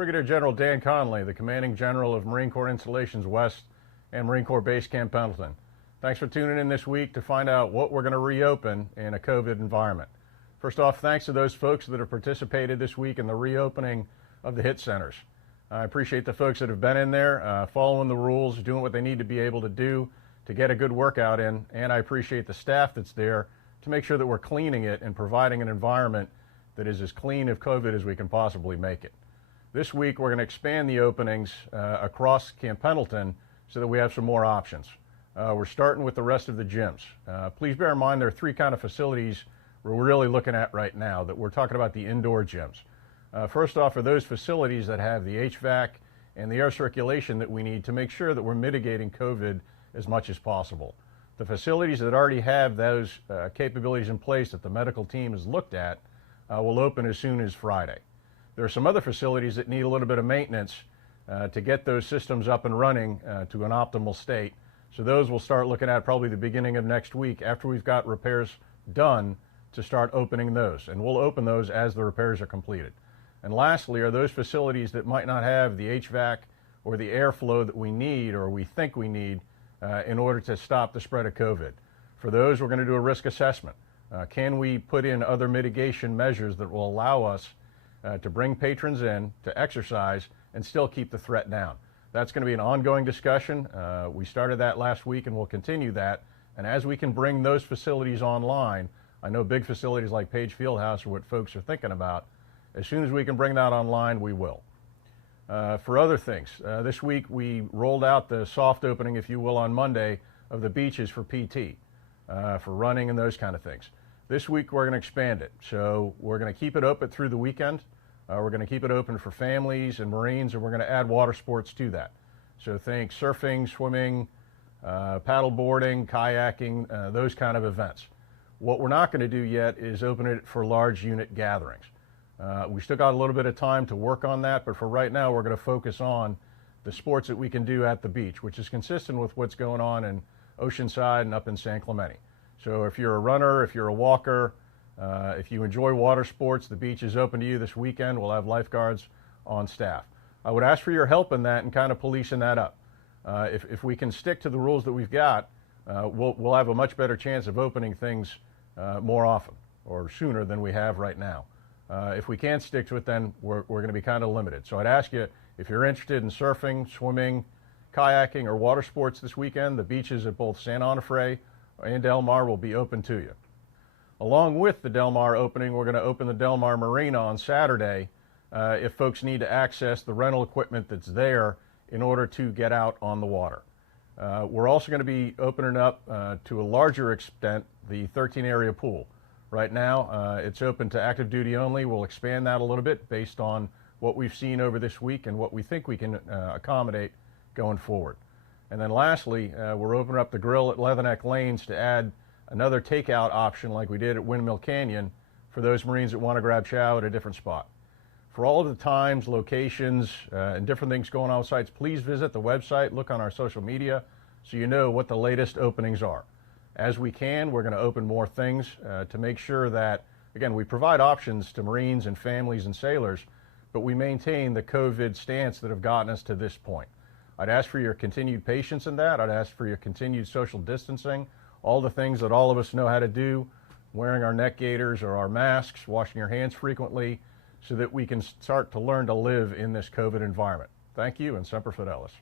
Brigadier General Dan Conley, the Commanding General of Marine Corps Installations West and Marine Corps Base Camp Pendleton. Thanks for tuning in this week to find out what we're going to reopen in a COVID environment. First off, thanks to those folks that have participated this week in the reopening of the HIT centers. I appreciate the folks that have been in there, following the rules, doing what they need to be able to do to get a good workout in, and I appreciate the staff that's there to make sure that we're cleaning it and providing an environment that is as clean of COVID as we can possibly make it. This week, we're going to expand the openings across Camp Pendleton so that we have some more options. We're starting with the rest of the gyms. Please bear in mind there are three kind of facilities we're really looking at right now that we're talking about the indoor gyms. First off are those facilities that have the HVAC and the air circulation that we need to make sure that we're mitigating COVID as much as possible. The facilities that already have those capabilities in place that the medical team has looked at will open as soon as Friday. There are some other facilities that need a little bit of maintenance to get those systems up and running to an optimal state. So those we'll start looking at probably the beginning of next week after we've got repairs done to start opening those. And we'll open those as the repairs are completed. And lastly are those facilities that might not have the HVAC or the airflow that we need or we think we need in order to stop the spread of COVID. For those, we're going to do a risk assessment. Can we put in other mitigation measures that will allow us to bring patrons in, to exercise, and still keep the threat down? That's going to be an ongoing discussion. We started that last week and we'll continue that. And as we can bring those facilities online, I know big facilities like Page Fieldhouse are what folks are thinking about. As soon as we can bring that online, we will. For other things, this week we rolled out the soft opening, if you will, on Monday of the beaches for PT, for running and those kind of things. This week we're going to expand it. So we're going to keep it open through the weekend. We're going to keep it open for families and Marines, and we're going to add water sports to that. So think surfing, swimming, paddle boarding, kayaking, those kind of events. What we're not going to do yet is open it for large unit gatherings. We still got a little bit of time to work on that, but for right now we're going to focus on the sports that we can do at the beach, which is consistent with what's going on in Oceanside and up in San Clemente. So if you're a runner, if you're a walker, if you enjoy water sports, the beach is open to you this weekend. We'll have lifeguards on staff. I would ask for your help in that and kind of policing that up. If we can stick to the rules that we've got, we'll have a much better chance of opening things more often or sooner than we have right now. If we can't stick to it, then we're going to be kind of limited. So I'd ask you, if you're interested in surfing, swimming, kayaking, or water sports this weekend, the beaches at both San Onofre and Del Mar will be open to you. Along with the Del Mar opening, we're going to open the Del Mar Marina on Saturday if folks need to access the rental equipment that's there in order to get out on the water. We're also going to be opening up to a larger extent the 13 area pool. Right now it's open to active duty only. We'll expand that a little bit based on what we've seen over this week and what we think we can accommodate going forward. And then lastly, we're opening up the grill at Leatherneck Lanes to add another takeout option like we did at Windmill Canyon for those Marines that want to grab chow at a different spot. For all of the times, locations, and different things going on sites, please visit the website, look on our social media so you know what the latest openings are. As we can, we're going to open more things to make sure that, again, we provide options to Marines and families and sailors, but we maintain the COVID stance that have gotten us to this point. I'd ask for your continued patience in that. I'd ask for your continued social distancing, all the things that all of us know how to do, wearing our neck gaiters or our masks, washing your hands frequently, so that we can start to learn to live in this COVID environment. Thank you, and Semper Fidelis.